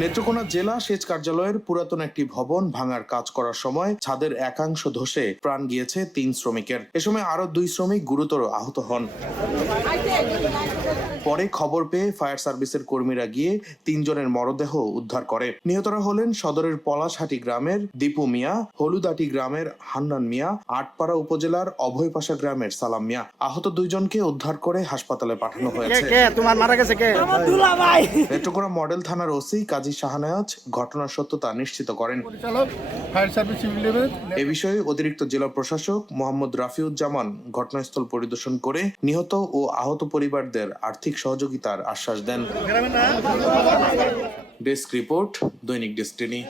নেত্রকোনা জেলা সেচ কার্যালয়ের পুরাতন একটি ভবন ভাঙার কাজ করার সময় ছাদের একাংশ ধসে প্রাণ গিয়েছে ৩ শ্রমিকের। এ সময় আরো ২ শ্রমিক গুরুতর আহত হন। পরে খবর পেয়ে ফায়ার সার্ভিসের কর্মীরা গিয়ে ৩ জনের মরদেহ উদ্ধার করে। নিহতরা হলেন সদরের পলাশহাটি গ্রামের দীপু মিয়া, হলুদাটি গ্রামের হান্নান মিয়া, আটপাড়া উপজেলার অভয়পাশা গ্রামের সালাম মিয়া। আহত ২ জনকে উদ্ধার করে হাসপাতালে পাঠানো হয়েছে। নেত্রকোনা মডেল থানার ওসি কাজী শাহনায়াজ ঘটনার সত্যতা নিশ্চিত করেন। এ বিষয়ে অতিরিক্ত জেলা প্রশাসক মোহাম্মদ রাফিউজ্জামান ঘটনাস্থল পরিদর্শন করে নিহত ও আহত পরিবারদের আর্থিক সহযোগিতার আশ্বাস দেন। ডেস্ক রিপোর্ট, দৈনিক ডেস্টিনি।